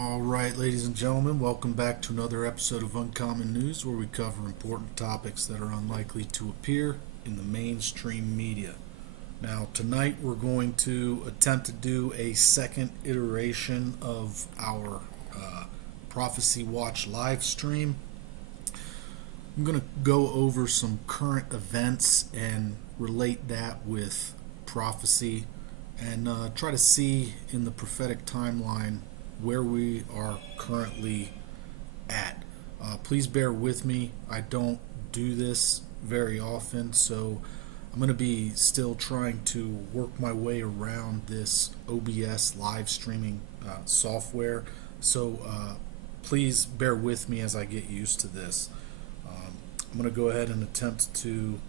All right, ladies and gentlemen, welcome back to another episode of Uncommon News where we cover important topics that are unlikely to appear in the mainstream media. Now, tonight we're going to attempt to do a second iteration of our Prophecy Watch live stream. I'm going to go over some current events and relate that with prophecy and try to see in the prophetic timeline where we are currently at. Please bear with me. I don't do this very often, so I'm going to be still trying to work my way around this OBS live streaming software. So please bear with me as I get used to this. I'm going to go ahead and attempt to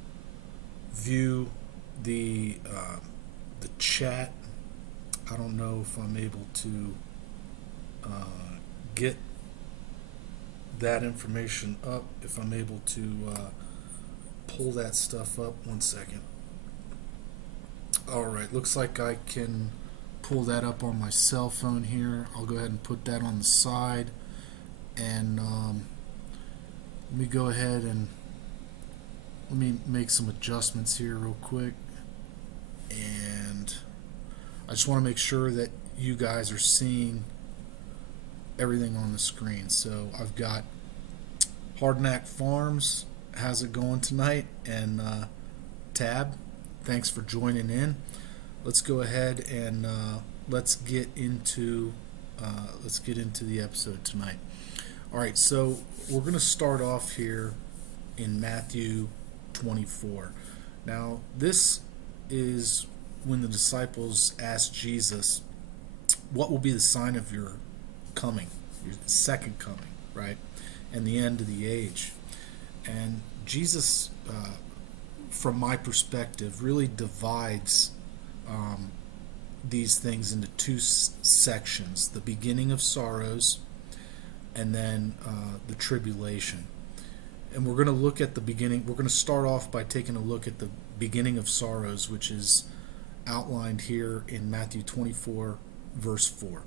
view the chat. I don't know if I'm able to get that information up, if I'm able to pull that stuff up. 1 second. Alright, looks like I can pull that up on my cell phone here. I'll go ahead and put that on the side, and let me go ahead and let me make some adjustments here real quick. And I just want to make sure that you guys are seeing everything on the screen. So I've got Hardknack Farms, how's it going tonight? And Tab, thanks for joining in. Let's go ahead and let's get into the episode tonight. All right, so we're going to start off here in Matthew 24. Now, this is when the disciples asked Jesus, "What will be the sign of your coming, your second coming, right, and the end of the age?" And Jesus, from my perspective, really divides these things into two sections: the beginning of sorrows, and then the tribulation. And we're going to look at the beginning. We're going to start off by taking a look at the beginning of sorrows, which is outlined here in Matthew 24, verse 4.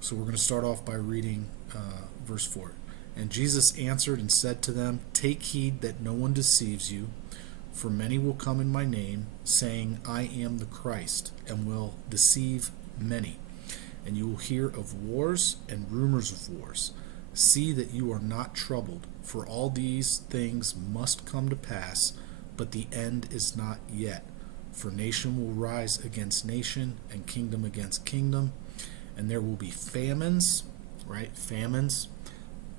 So we're going to start off by reading verse 4. "And Jesus answered and said to them, Take heed that no one deceives you, for many will come in my name, saying, I am the Christ, and will deceive many. And you will hear of wars and rumors of wars. See that you are not troubled, for all these things must come to pass, but the end is not yet. For nation will rise against nation, and kingdom against kingdom, and there will be famines," right? Famines,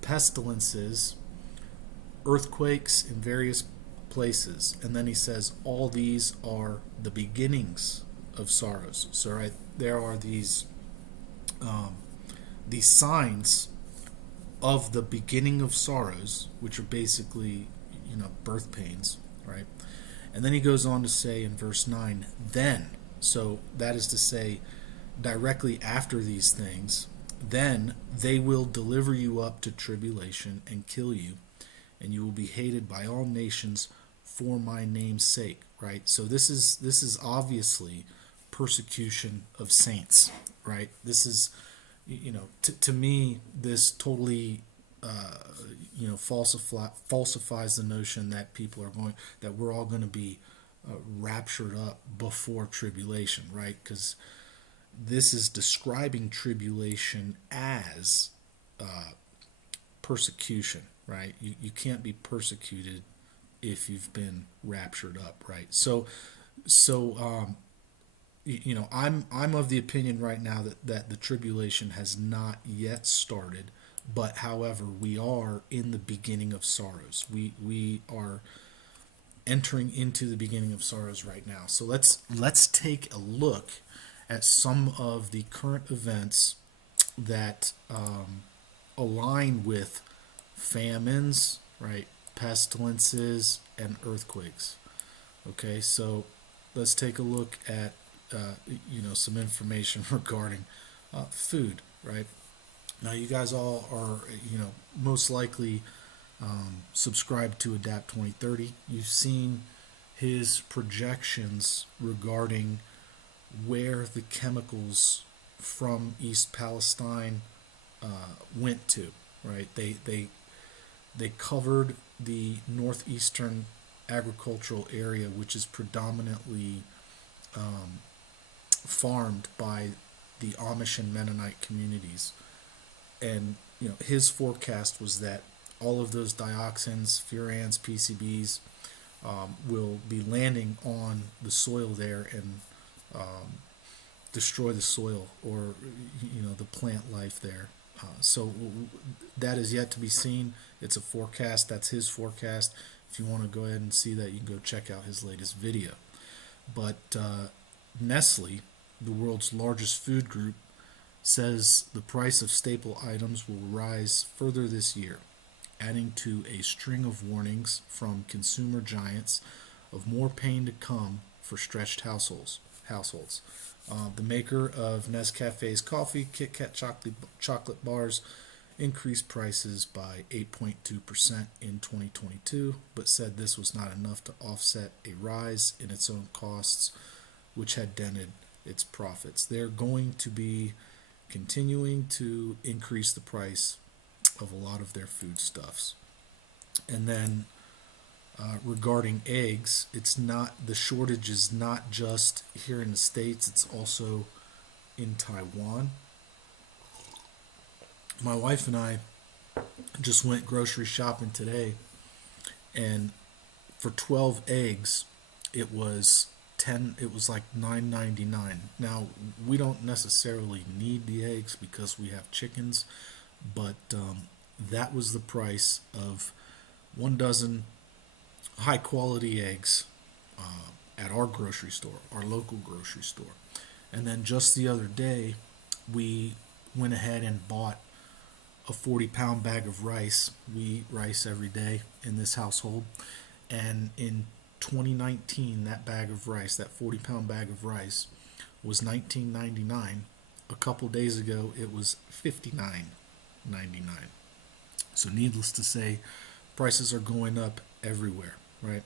"pestilences, earthquakes in various places." And then he says, all these are the beginnings of sorrows. So, right, there are these signs of the beginning of sorrows, which are basically, birth pains, right? And then he goes on to say in verse 9, "Then," so that is to say, directly after these things, "then they will deliver you up to tribulation and kill you, and you will be hated by all nations for my name's sake." Right? So this is obviously persecution of saints, right? This is, to me, this totally falsifies the notion that that we're all going to be raptured up before tribulation, right? Because this is describing tribulation as persecution, right? You can't be persecuted if you've been raptured up, right? So I'm of the opinion right now that the tribulation has not yet started, but however, we are in the beginning of sorrows. We are entering into the beginning of sorrows right now. So let's take a look at some of the current events that align with famines, right, pestilences, and earthquakes. Okay, so let's take a look at some information regarding food, right? Now, you guys all are, most likely subscribed to Adapt 2030. You've seen his projections regarding where the chemicals from East Palestine went to. Right? They covered the northeastern agricultural area, which is predominantly farmed by the Amish and Mennonite communities. And his forecast was that all of those dioxins, furans, PCBs will be landing on the soil there and destroy the soil or the plant life there. So that is yet to be seen. It's a forecast. That's his forecast. If you want to go ahead and see that, you can go check out his latest video. But Nestle, the world's largest food group, says the price of staple items will rise further this year, adding to a string of warnings from consumer giants of more pain to come for stretched households. The maker of Nescafe's coffee, Kit Kat chocolate bars, increased prices by 8.2% in 2022, but said this was not enough to offset a rise in its own costs, which had dented its profits. They're going to be continuing to increase the price of a lot of their foodstuffs. And then regarding eggs, the shortage is not just here in the States, it's also in Taiwan. My wife and I just went grocery shopping today, and for 12 eggs it was like $9.99. Now, we don't necessarily need the eggs because we have chickens, but that was the price of 1 dozen high quality eggs at our grocery store, our local grocery store. And then just the other day, we went ahead and bought a 40-pound bag of rice. We eat rice every day in this household. And in 2019, that bag of rice, that 40-pound bag of rice, was $19.99. A couple days ago, it was $59.99. So needless to say, prices are going up everywhere, right?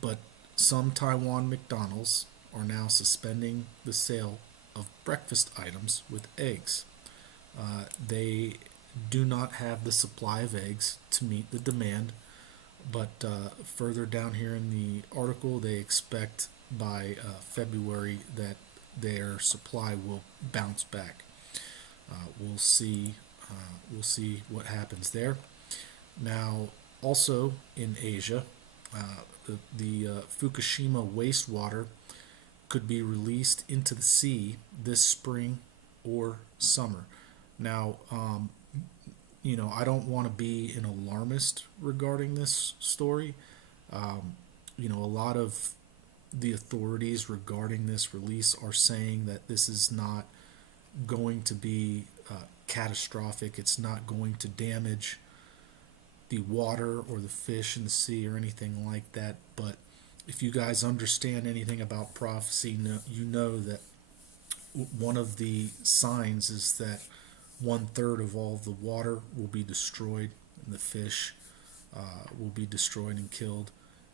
But some Taiwan McDonald's are now suspending the sale of breakfast items with eggs. They do not have the supply of eggs to meet the demand, but further down here in the article, they expect by February that their supply will bounce back. We'll see. We'll see what happens there. Now, also in Asia, the Fukushima wastewater could be released into the sea this spring or summer. Now, I don't want to be an alarmist regarding this story. A lot of the authorities regarding this release are saying that this is not going to be catastrophic. It's not going to damage the water or the fish in the sea or anything like that. But if you guys understand anything about prophecy, you know that one of the signs is that 1/3 of all the water will be destroyed and the fish will be destroyed and killed.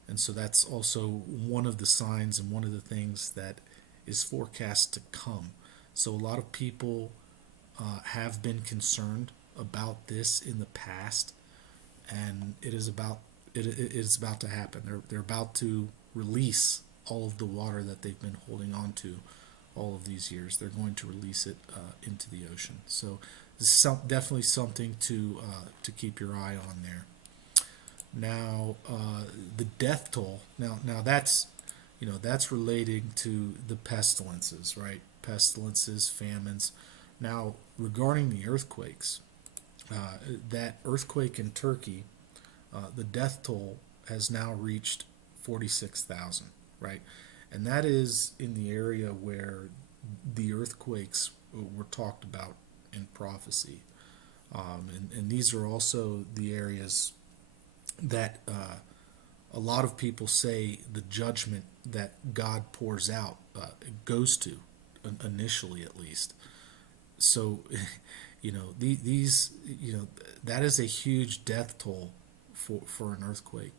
And so that's also one of the signs and one of the things that is forecast to come. So a lot of people have been concerned about this in the past, and it is about to happen. They're about to release all of the water that they've been holding on to all of these years. They're going to release it into the ocean. So this is definitely something to keep your eye on there. Now, the death toll. Now that's relating to the pestilences, right? Pestilences, famines. Now, regarding the earthquakes, that earthquake in Turkey, the death toll has now reached 46,000, right? And that is in the area where the earthquakes were talked about in prophecy. And these are also the areas that a lot of people say the judgment that God pours out goes to, initially at least. So, these that is a huge death toll for an earthquake,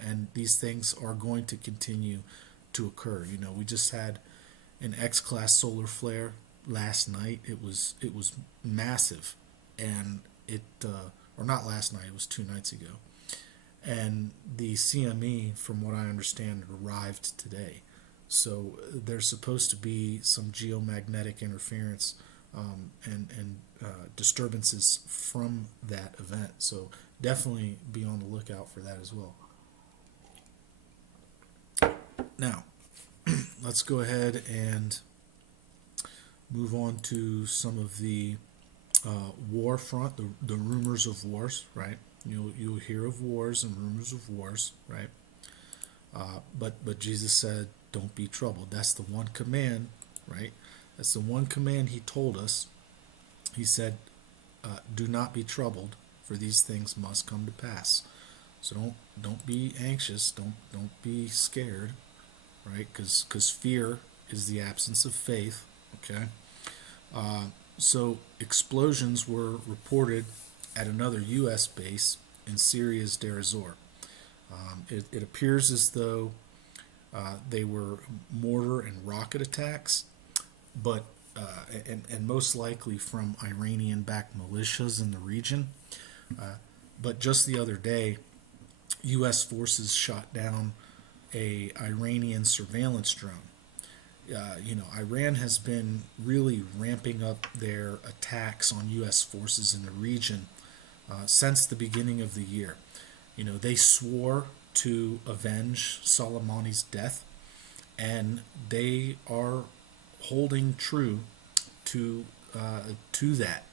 and these things are going to continue to occur. We just had an X-class solar flare last night. It was massive, and or not last night, it was 2 nights ago. And the CME, from what I understand, arrived today. So there's supposed to be some geomagnetic interference and disturbances from that event. So definitely be on the lookout for that as well. Now, let's go ahead and move on to some of the war front, the rumors of wars, right? You'll hear of wars and rumors of wars, right? But Jesus said, "Don't be troubled." That's the one command, right? That's the one command He told us. He said, "Do not be troubled, for these things must come to pass." So don't be anxious. Don't be scared, right? Because fear is the absence of faith. Okay. So explosions were reported at another U.S. base in Syria's Deir ez-Zor. It appears as though they were mortar and rocket attacks, but and most likely from Iranian-backed militias in the region. But just the other day, U.S. forces shot down a Iranian surveillance drone. Iran has been really ramping up their attacks on U.S. forces in the region since the beginning of the year. They swore to avenge Soleimani's death, and they are holding true to that.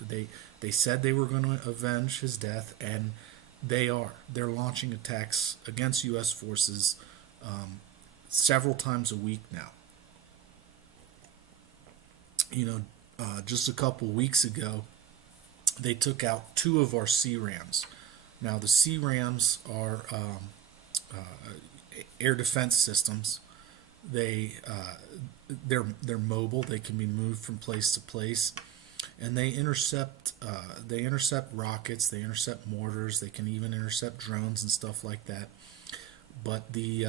They said they were going to avenge his death, and they are. They're launching attacks against U.S. forces several times a week now. Just a couple weeks ago, they took out 2 of our C-RAMs. Now, the C-RAMs are air defense systems. They're mobile. They can be moved from place to place, and they intercept rockets. They intercept mortars. They can even intercept drones and stuff like that. But the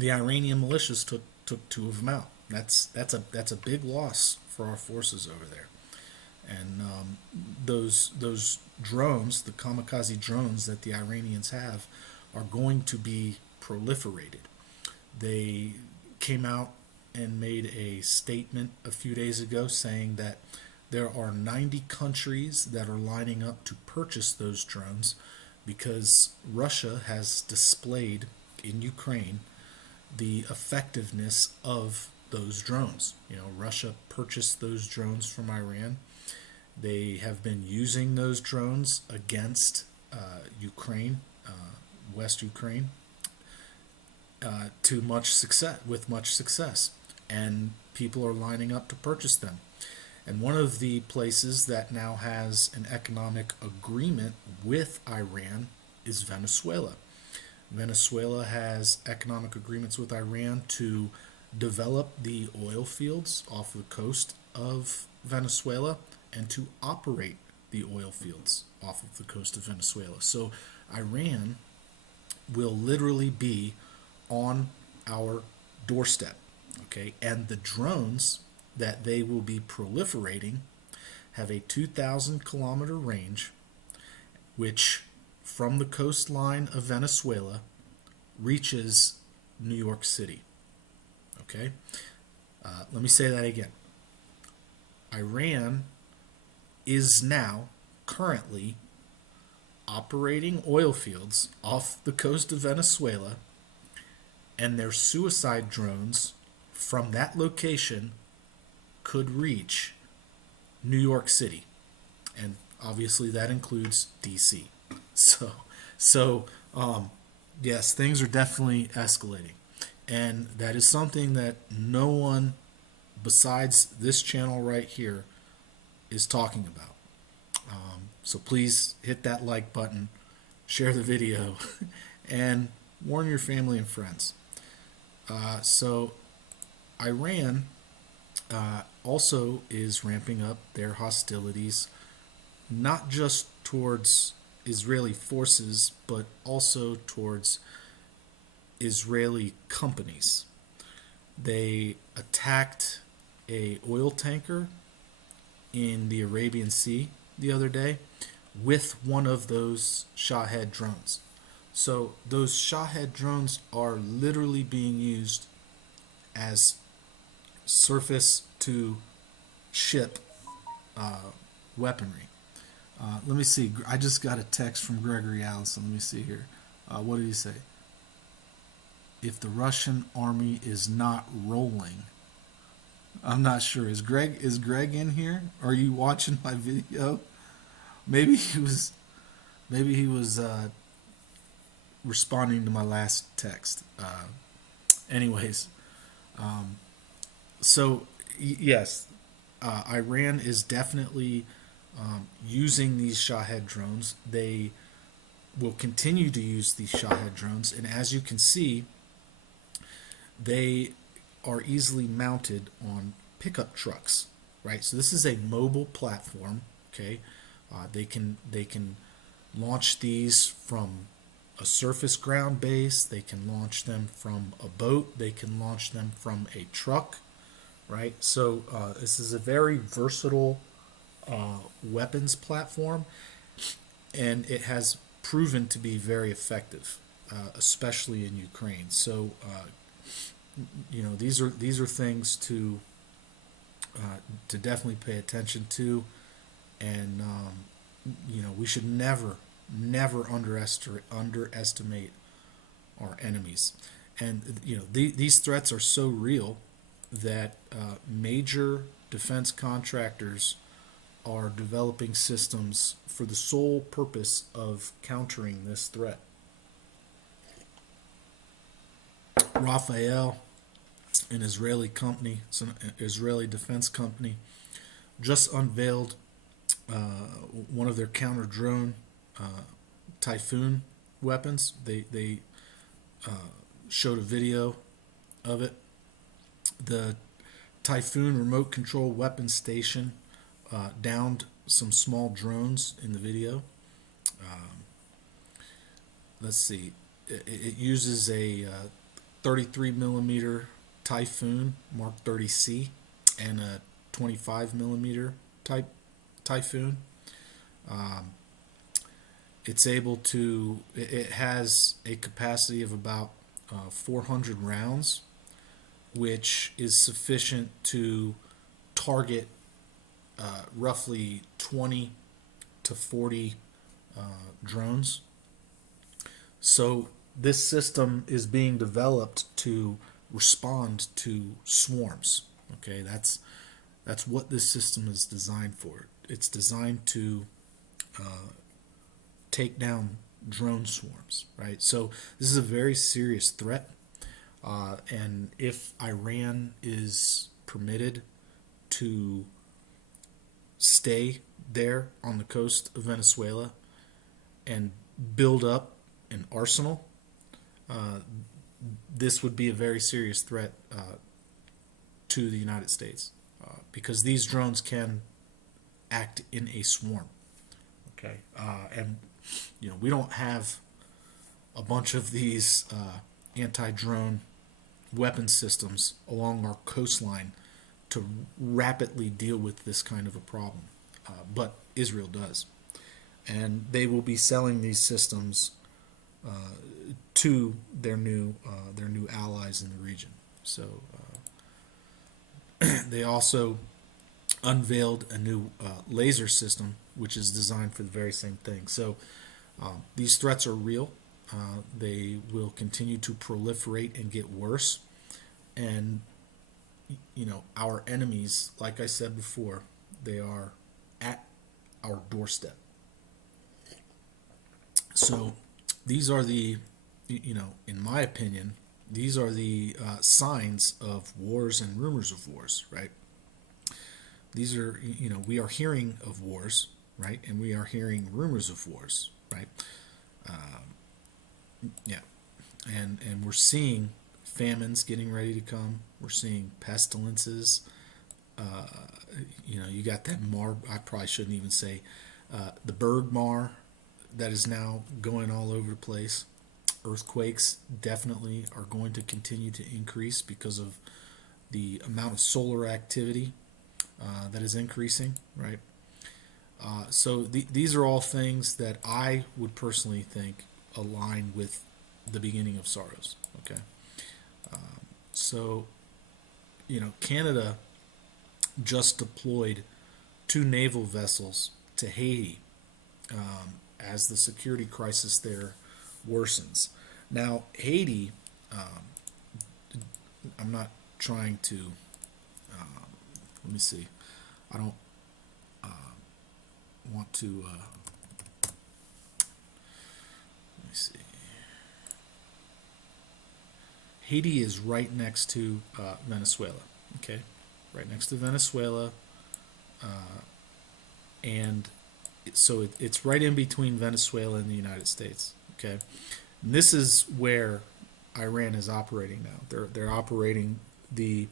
Iranian militias took 2 of them out. That's a big loss for our forces over there. And those drones, the kamikaze drones that the Iranians have, are going to be proliferated. They came out and made a statement a few days ago saying that there are 90 countries that are lining up to purchase those drones because Russia has displayed in Ukraine the effectiveness of those drones. Russia purchased those drones from Iran. They have been using those drones against Ukraine, West Ukraine, with much success, and people are lining up to purchase them. And one of the places that now has an economic agreement with Iran is Venezuela. Venezuela has economic agreements with Iran to develop the oil fields off the coast of Venezuela and to operate the oil fields off of the coast of Venezuela. So Iran will literally be on our doorstep, okay? And the drones that they will be proliferating have a 2,000 kilometer range, which from the coastline of Venezuela reaches New York City. Okay? Let me say that again. Iran is now currently operating oil fields off the coast of Venezuela, and their suicide drones from that location could reach New York City. And obviously that includes DC. So yes, things are definitely escalating. And that is something that no one besides this channel right here is talking about. So please hit that like button, share the video, and warn your family and friends. So Iran also is ramping up their hostilities, not just towards Israeli forces, but also towards Israeli companies. They attacked a oil tanker in the Arabian Sea the other day with one of those Shahed drones. So those Shahed drones are literally being used as surface to ship weaponry. Let me see. I just got a text from Gregory Allison. Let me see here. What did he say? If the Russian army is not rolling, I'm not sure. Is Greg in here? Are you watching my video? Maybe he was. Maybe he was responding to my last text. Anyways, so yes, Iran is definitely using these Shahed drones. They will continue to use these Shahed drones, and as you can see, they are easily mounted on pickup trucks, right? So this is a mobile platform. Okay, they can launch these from a surface ground base. They can launch them from a boat. They can launch them from a truck, right? So this is a very versatile weapons platform, and it has proven to be very effective, especially in Ukraine. So these are things to definitely pay attention to, and we should never underestimate our enemies. And these threats are so real that major defense contractors are developing systems for the sole purpose of countering this threat. Rafael, an Israeli company, it's an Israeli defense company, just unveiled one of their counter drone Typhoon weapons. They showed a video of it. The Typhoon remote control weapon station downed some small drones in the video. Let's see. It uses a 33 millimeter Typhoon Mark 30C and a 25 millimeter type Typhoon. It has a capacity of about 400 rounds, which is sufficient to target roughly 20 to 40 drones. So this system is being developed to respond to swarms. Okay, that's what this system is designed for. It's designed to take down drone swarms, right? So this is a very serious threat, and if Iran is permitted to stay there on the coast of Venezuela and build up an arsenal, this would be a very serious threat to the United States, because these drones can act in a swarm. Okay, and we don't have a bunch of these anti-drone weapon systems along our coastline to rapidly deal with this kind of a problem, but Israel does, and they will be selling these systems to their new allies in the region. So they also unveiled a new laser system, which is designed for the very same thing. So these threats are real. They will continue to proliferate and get worse. And our enemies, like I said before, they are at our doorstep. So these are the, in my opinion, these are the signs of wars and rumors of wars, right? These are, we are hearing of wars, right? And we are hearing rumors of wars, right? Yeah. And we're seeing famines getting ready to come. We're seeing pestilences. You got that I probably shouldn't even say, the bird mar that is now going all over the place. Earthquakes definitely are going to continue to increase because of the amount of solar activity that is increasing, right? So these are all things that I would personally think align with the beginning of sorrows. Okay, so Canada just deployed two naval vessels to Haiti as the security crisis there worsens. Now, Haiti, I'm not trying to, let me see, I don't want to, let me see. Haiti is right next to Venezuela, okay? Right next to Venezuela, and so it's right in between Venezuela and the United States, okay? And this is where Iran is operating now. They're operating the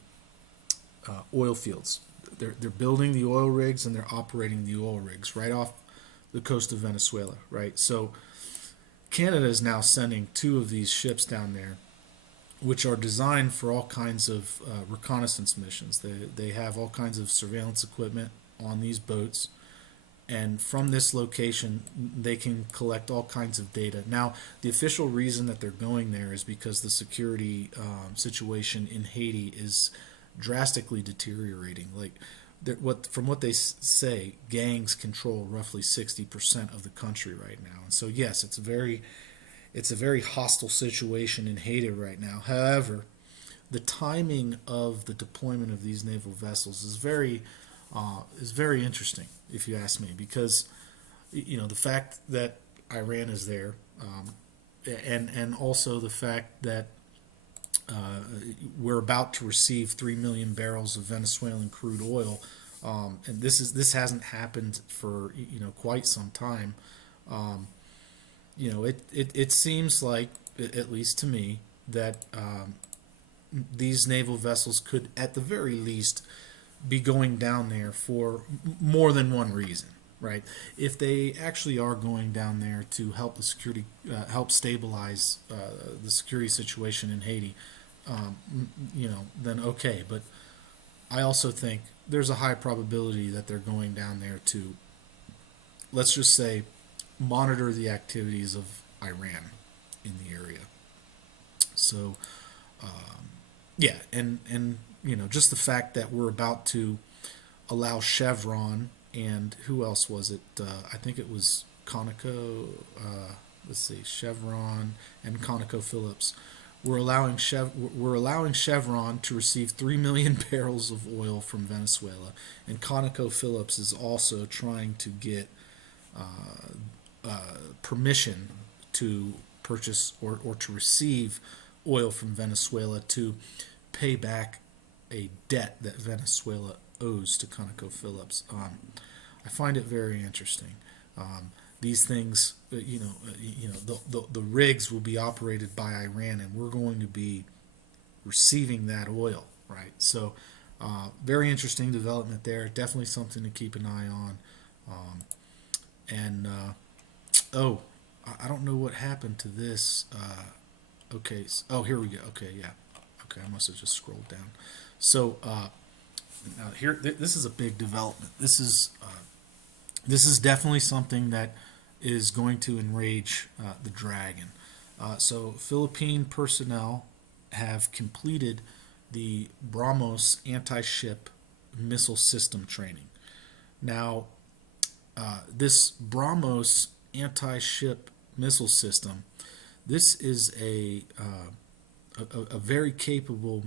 oil fields. They're building the oil rigs and they're operating the oil rigs right off the coast of Venezuela, right? So Canada is now sending two of these ships down there, which are designed for all kinds of reconnaissance missions. They have all kinds of surveillance equipment on these boats, and from this location they can collect all kinds of data. Now, the official reason that they're going there is because the security situation in Haiti is drastically deteriorating. Like, from what they say, gangs control roughly 60% of the country right now, and so yes, it's a very hostile situation in Haiti right now. However, the timing of the deployment of these naval vessels is very interesting, if you ask me, because the fact that Iran is there, and also the fact that we're about to receive 3 million barrels of Venezuelan crude oil, and this hasn't happened for quite some time. It seems like, at least to me, that these naval vessels could, at the very least, be going down there for more than one reason, right? If they actually are going down there to help help stabilize the security situation in Haiti, then okay. But I also think there's a high probability that they're going down there to, let's just say, monitor the activities of Iran in the area. So, yeah, and just the fact that we're about to allow Chevron and who else was it? I think it was Conoco. Let's see, Chevron and ConocoPhillips. We're allowing Chevron to receive 3 million barrels of oil from Venezuela, and ConocoPhillips is also trying to get permission to purchase or to receive oil from Venezuela to pay back a debt that Venezuela owes to ConocoPhillips. I find it very interesting. These things, the rigs will be operated by Iran, and we're going to be receiving that oil, right? So, very interesting development there. Definitely something to keep an eye on. And oh, I don't know what happened to this. Okay. Oh, here we go. Okay, yeah. Okay, I must have just scrolled down. So now here, this is a big development. This is definitely something that is going to enrage the dragon. So Philippine personnel have completed the BrahMos anti-ship missile system training. Now, this BrahMos anti-ship missile system, this is a very capable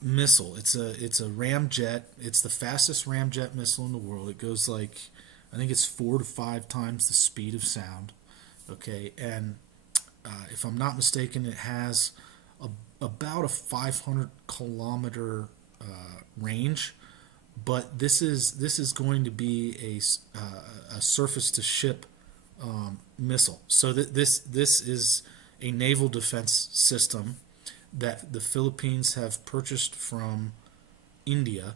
missile. It's a ramjet. It's the fastest ramjet missile in the world. It goes like, I think it's 4 to 5 times the speed of sound. Okay, and if I'm not mistaken, it has about a 500 kilometer range. But this is going to be a surface to ship missile. So this is a naval defense system that the Philippines have purchased from India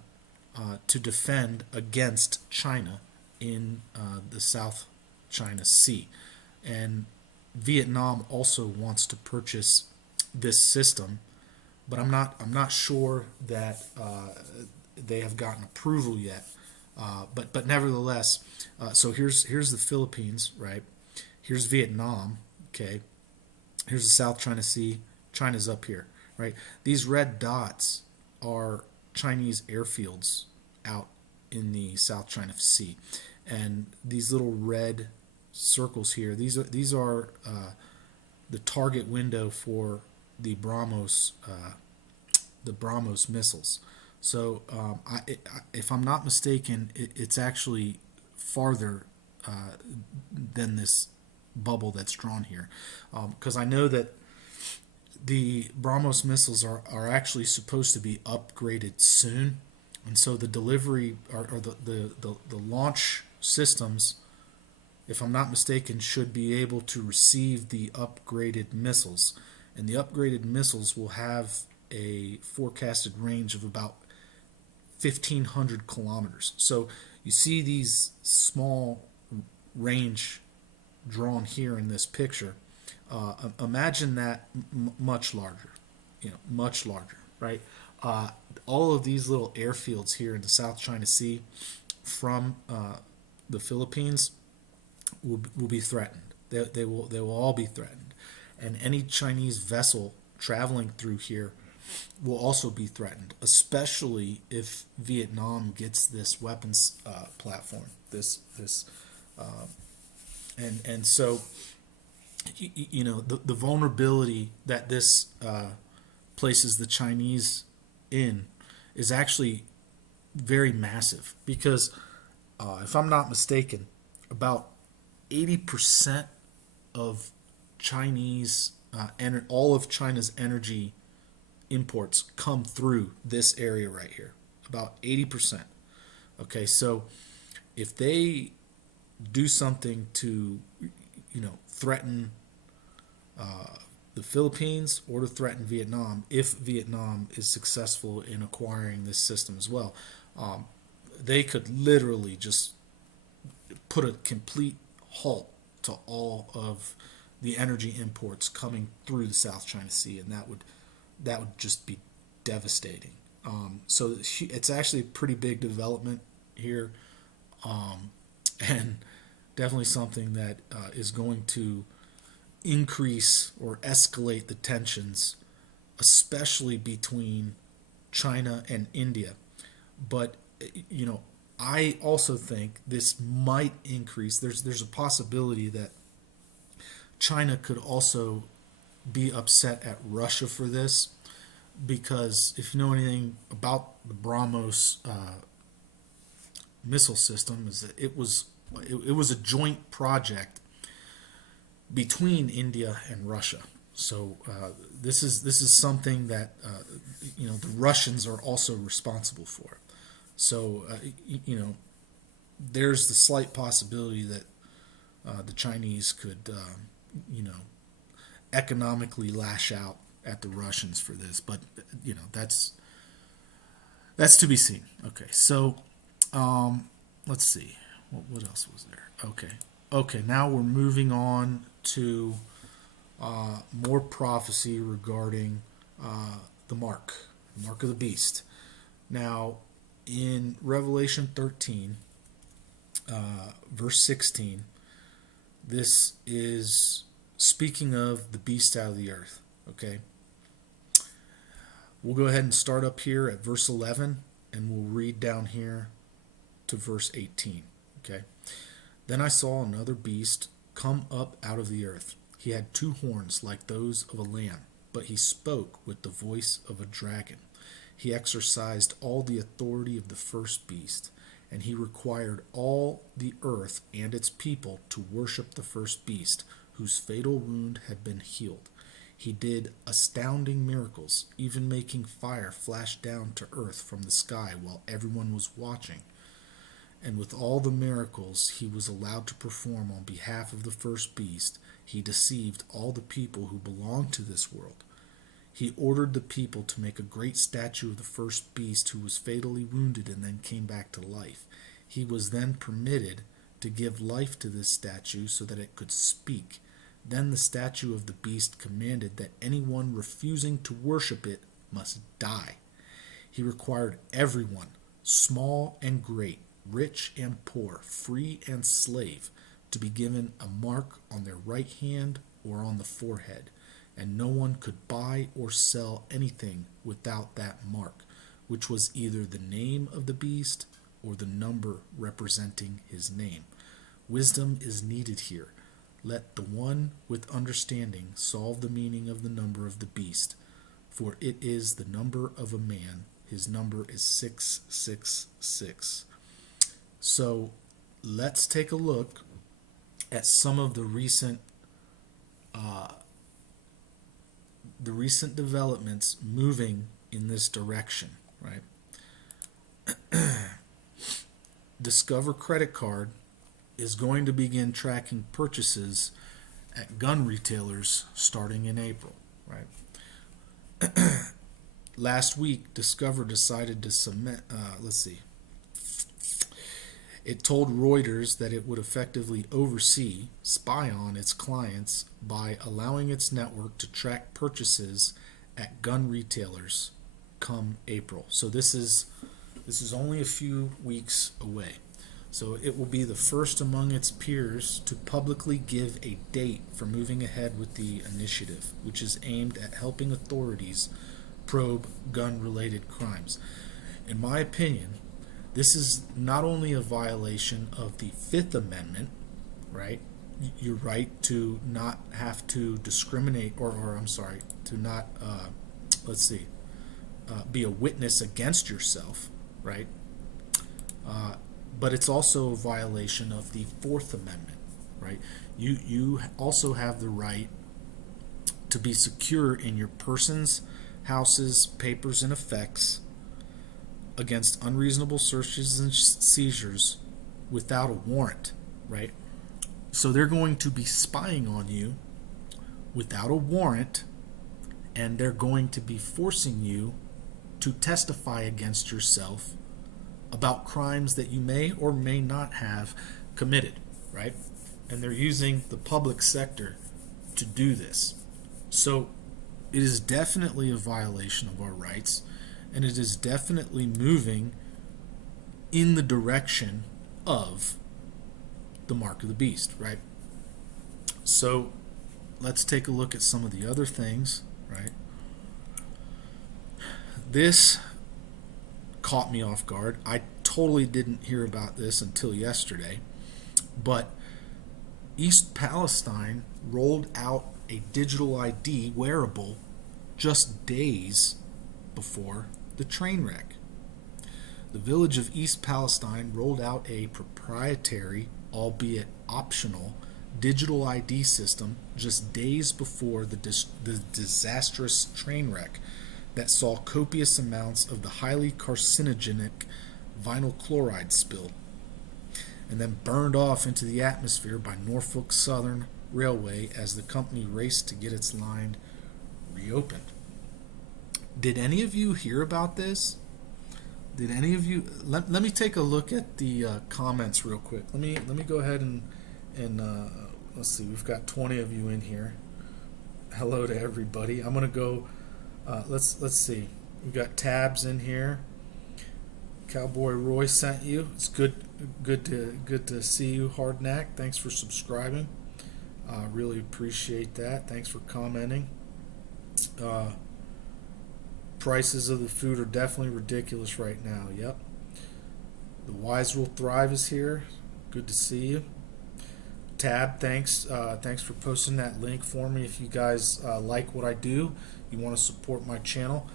to defend against China in the South China Sea. And Vietnam also wants to purchase this system, but I'm not sure that they have gotten approval yet. But nevertheless, so here's the Philippines, right? Here's Vietnam, okay. Here's the South China Sea. China's up here, right? These red dots are Chinese airfields out in the South China Sea, and these little red circles here. These are the target window for the BrahMos missiles. So, if I'm not mistaken, it's actually farther than this bubble that's drawn here, because I know that the BrahMos missiles are actually supposed to be upgraded soon, and so the delivery or the launch systems, if I'm not mistaken, should be able to receive the upgraded missiles, and the upgraded missiles will have a forecasted range of about 1,500 kilometers. So you see these small range drawn here in this picture. Imagine that much larger, much larger, right? All of these little airfields here in the South China Sea from the Philippines will be threatened. They will all be threatened, and any Chinese vessel traveling through here will also be threatened, especially if Vietnam gets this weapons platform. And so the vulnerability that this places the Chinese in is actually very massive, because if I'm not mistaken, about 80% of Chinese all of China's energy imports come through this area right here. About 80%. Okay, so if they do something to, threaten the Philippines or to threaten Vietnam, if Vietnam is successful in acquiring this system as well, they could literally just put a complete halt to all of the energy imports coming through the South China Sea, and that would just be devastating. So it's actually a pretty big development here, and definitely something that is going to increase or escalate the tensions, especially between China and India. But I also think this might increase. There's a possibility that China could also be upset at Russia for this, because if you know anything about the BrahMos missile system, is that it was a joint project between India and Russia. So this is something that the Russians are also responsible for. So there's the slight possibility that the Chinese could economically lash out at the Russians for this, but that's to be seen. Okay, so let's see, what else was there? Okay, now we're moving on to more prophecy regarding the mark of the beast. Now, in Revelation 13, verse 16, this is speaking of the beast out of the earth. Okay, we'll go ahead and start up here at verse 11, and we'll read down here to verse 18. Okay, then I saw another beast come up out of the earth. He had two horns like those of a lamb, but he spoke with the voice of a dragon. He exercised all the authority of the first beast, and he required all the earth and its people to worship the first beast, whose fatal wound had been healed. He did astounding miracles, even making fire flash down to earth from the sky while everyone was watching. And with all the miracles he was allowed to perform on behalf of the first beast, he deceived all the people who belonged to this world. He ordered the people to make a great statue of the first beast who was fatally wounded and then came back to life. He was then permitted to give life to this statue so that it could speak. Then the statue of the beast commanded that anyone refusing to worship it must die. He required everyone, small and great, rich and poor, free and slave, to be given a mark on their right hand or on the forehead, and no one could buy or sell anything without that mark, which was either the name of the beast or the number representing his name. Wisdom is needed here. Let the one with understanding solve the meaning of the number of the beast, for it is the number of a man. His number is 666. So let's take a look at some of the recent developments moving in this direction, right? Discover Credit Card is going to begin tracking purchases at gun retailers starting in April, right? Last week, Discover decided to submit, it told Reuters that it would effectively oversee, spy on its clients by allowing its network to track purchases at gun retailers come April. So this is only a few weeks away. So it will be the first among its peers to publicly give a date for moving ahead with the initiative, which is aimed at helping authorities probe gun-related crimes. In my opinion, this is not only a violation of the Fifth Amendment, right? Your right to not have to discriminate, to not, be a witness against yourself, right? But it's also a violation of the Fourth Amendment, right? You also have the right to be secure in your persons, houses, papers, and effects against unreasonable searches and seizures without a warrant, right? So they're going to be spying on you without a warrant, and they're going to be forcing you to testify against yourself about crimes that you may or may not have committed, right? And they're using the public sector to do this. So it is definitely a violation of our rights, and it is definitely moving in the direction of the mark of the beast, right? So let's take a look at some of the other things, right? This caught me off guard. I totally didn't hear about this until yesterday, but East Palestine rolled out a digital ID wearable just days before the train wreck. The village of East Palestine rolled out a proprietary, albeit optional, digital ID system just days before the disastrous train wreck that saw copious amounts of the highly carcinogenic vinyl chloride spilled and then burned off into the atmosphere by Norfolk Southern Railway as the company raced to get its line reopened. Did any of you hear about this? Did any of you? Let me take a look at the comments real quick. Let me go ahead and let's see. We've got 20 of you in here. Hello to everybody. I'm gonna go. Let's see. We've got Tabs in here. Cowboy Roy sent you. It's good to see you, Hardknack. Thanks for subscribing. Really appreciate that. Thanks for commenting. Prices of the food are definitely ridiculous right now. Yep. The Wise Will Thrive is here. Good to see you. Tab, thanks for posting that link for me. If you guys like what I do, you want to support my channel,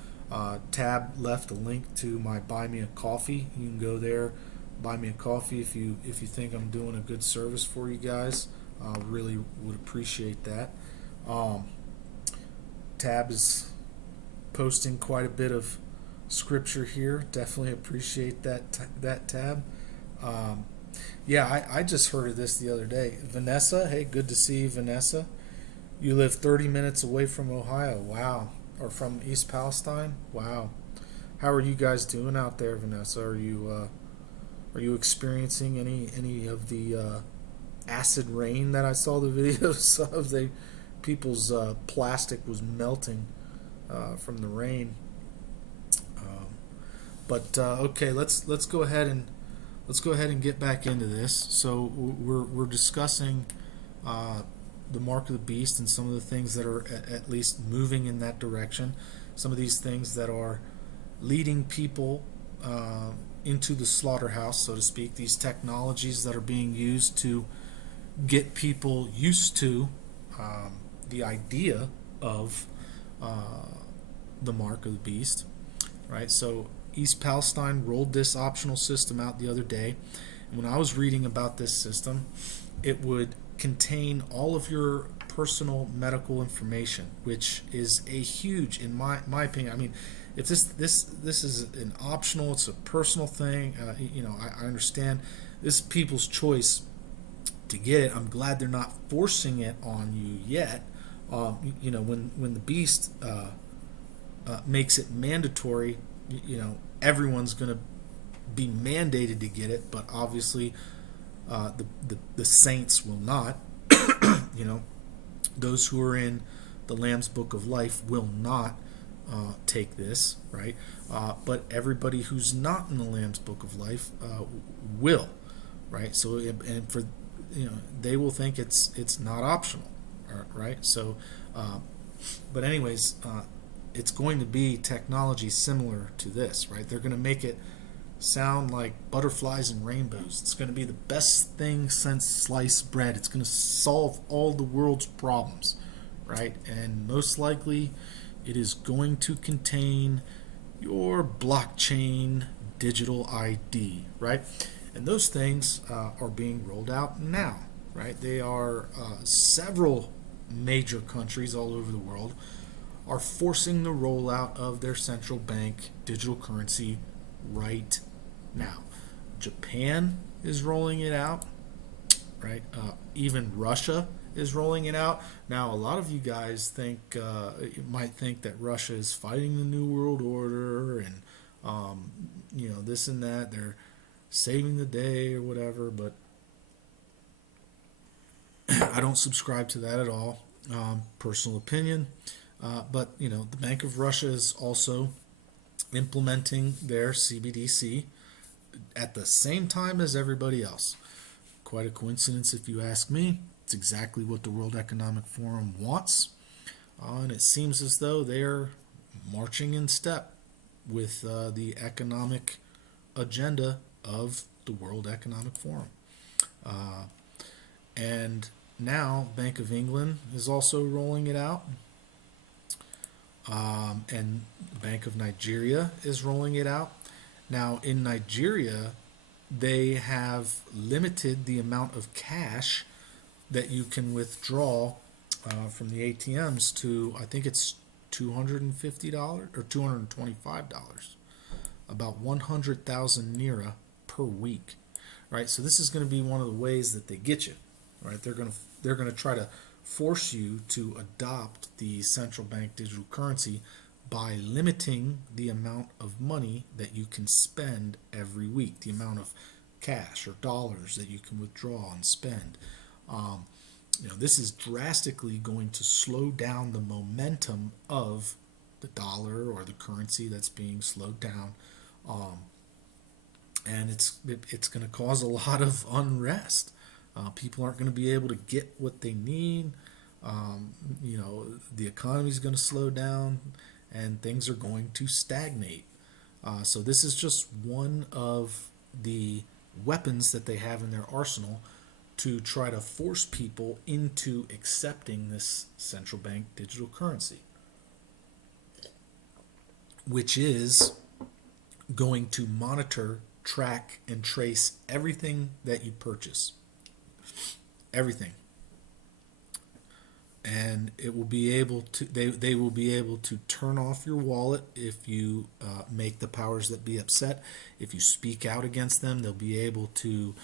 Tab left a link to my Buy Me a Coffee. You can go there, buy me a coffee if you think I'm doing a good service for you guys. Really would appreciate that. Tab is posting quite a bit of scripture here. Definitely appreciate that Tab. Yeah, I just heard of this the other day. Vanessa, hey, good to see you, Vanessa. You live 30 minutes away from Ohio. Wow. Or from East Palestine. Wow. How are you guys doing out there, Vanessa? Are you experiencing any of the acid rain that I saw the videos of? People's plastic was melting from the rain. But okay, let's go ahead and get back into this. So we're discussing uh, the mark of the beast and some of the things that are at least moving in that direction. Some of these things that are leading people into the slaughterhouse, so to speak. These technologies that are being used to get people used to the idea of the mark of the beast, right? So East Palestine rolled this optional system out the other day. And when I was reading about this system, it would contain all of your personal medical information, which is a huge, in my opinion. I mean, if this is an optional, it's a personal thing. I understand this is people's choice to get it. I'm glad they're not forcing it on you yet. When the beast makes it mandatory, everyone's going to be mandated to get it, but obviously the saints will not. Those who are in the Lamb's Book of Life will not take this, right? But everybody who's not in the Lamb's Book of Life will, right? So, and for they will think it's not optional, right? So, but anyways, it's going to be technology similar to this, right? They're going to make it sound like butterflies and rainbows. It's going to be the best thing since sliced bread. It's going to solve all the world's problems, right? And most likely it is going to contain your blockchain digital ID, right? And those things are being rolled out now, right? They are several major countries all over the world are forcing the rollout of their central bank digital currency right now. Japan is rolling it out, right? Even Russia is rolling it out. Now, a lot of you guys might think that Russia is fighting the New World Order and, this and that. They're saving the day or whatever, but I don't subscribe to that at all. Personal opinion. But, the Bank of Russia is also implementing their CBDC at the same time as everybody else. Quite a coincidence if you ask me. It's exactly what the World Economic Forum wants. And it seems as though they're marching in step with the economic agenda of the World Economic Forum. And now Bank of England is also rolling it out. And Bank of Nigeria is rolling it out. Now, in Nigeria, they have limited the amount of cash that you can withdraw from the ATMs to, I think it's $250 or $225, about 100,000 naira per week, right? So this is going to be one of the ways that they get you, right? They're going to try to force you to adopt the central bank digital currency by limiting the amount of money that you can spend every week, the amount of cash or dollars that you can withdraw and spend. This is drastically going to slow down the momentum of the dollar or the currency that's being slowed down, and it's going to cause a lot of unrest. People aren't going to be able to get what they need. The economy is going to slow down, and things are going to stagnate. So this is just one of the weapons that they have in their arsenal to try to force people into accepting this central bank digital currency, which is going to monitor, track, and trace everything that you purchase. Everything. And it will be able to they will be able to turn off your wallet if you make the powers that be upset. If you speak out against them, they'll be able to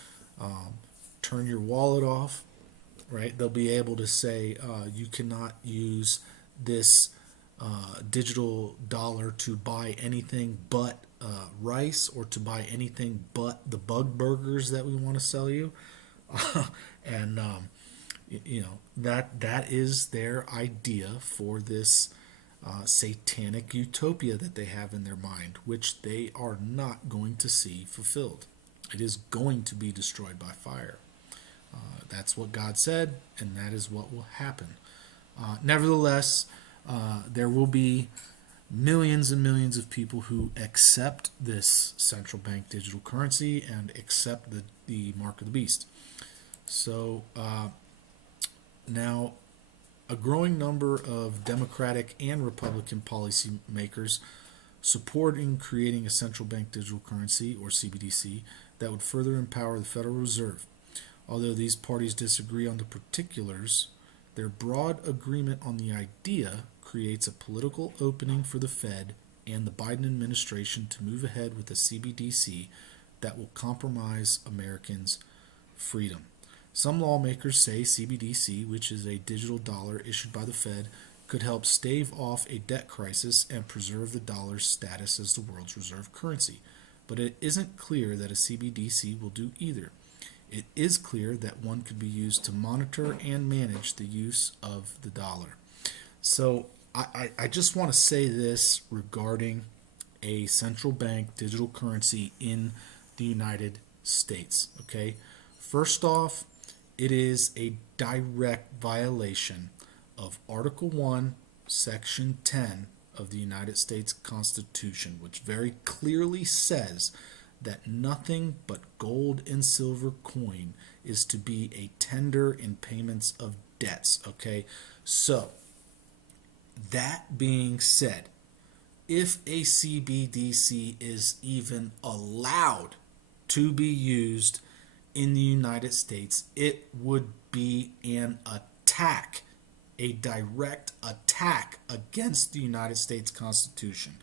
turn your wallet off, right? They'll be able to say you cannot use this digital dollar to buy anything but rice, or to buy anything but the bug burgers that we want to sell you. And that is their idea for this satanic utopia that they have in their mind, which they are not going to see fulfilled. It is going to be destroyed by fire. That's what God said, and that is what will happen. Nevertheless, there will be millions and millions of people who accept this central bank digital currency and accept the mark of the beast. So now, a growing number of Democratic and Republican policymakers supporting creating a central bank digital currency, or CBDC, that would further empower the Federal Reserve. Although these parties disagree on the particulars, their broad agreement on the idea creates a political opening for the Fed and the Biden administration to move ahead with a CBDC that will compromise Americans' freedom. Some lawmakers say CBDC, which is a digital dollar issued by the Fed, could help stave off a debt crisis and preserve the dollar's status as the world's reserve currency. But it isn't clear that a CBDC will do either. It is clear that one could be used to monitor and manage the use of the dollar. So I just want to say this regarding a central bank digital currency in the United States. Okay, first off, it is a direct violation of Article 1, Section 10 of the United States Constitution, which very clearly says that nothing but gold and silver coin is to be a tender in payments of debts. Okay, so that being said, if a CBDC is even allowed to be used in the United States, it would be an attack, a direct attack against the United States Constitution.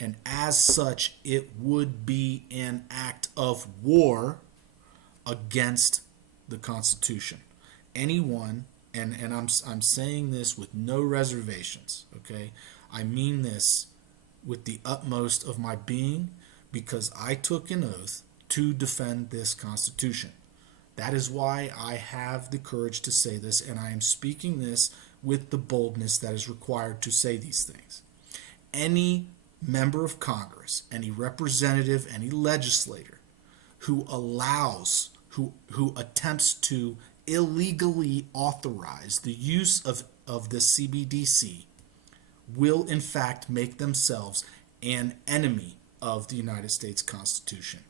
And as such, it would be an act of war against the Constitution. Anyone, and I'm saying this with no reservations, okay? I mean this with the utmost of my being, because I took an oath to defend this Constitution. That is why I have the courage to say this, and I am speaking this with the boldness that is required to say these things. Any member of Congress, any representative, any legislator who allows, who attempts to illegally authorize the use of the CBDC will in fact make themselves an enemy of the United States Constitution.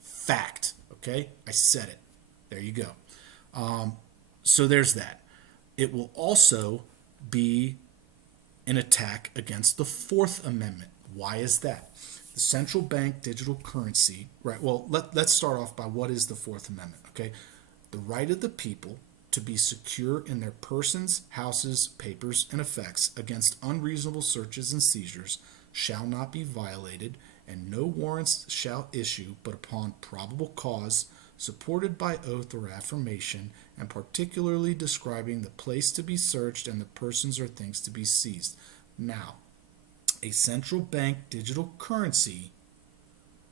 Fact. Okay? I said it. There you go. So there's that. It will also be an attack against the Fourth Amendment. Why is that? The central bank digital currency, right? Well, let's start off by what is the Fourth Amendment, okay? The right of the people to be secure in their persons, houses, papers, and effects against unreasonable searches and seizures shall not be violated, and no warrants shall issue but upon probable cause, supported by oath or affirmation, and particularly describing the place to be searched and the persons or things to be seized. Now, a central bank digital currency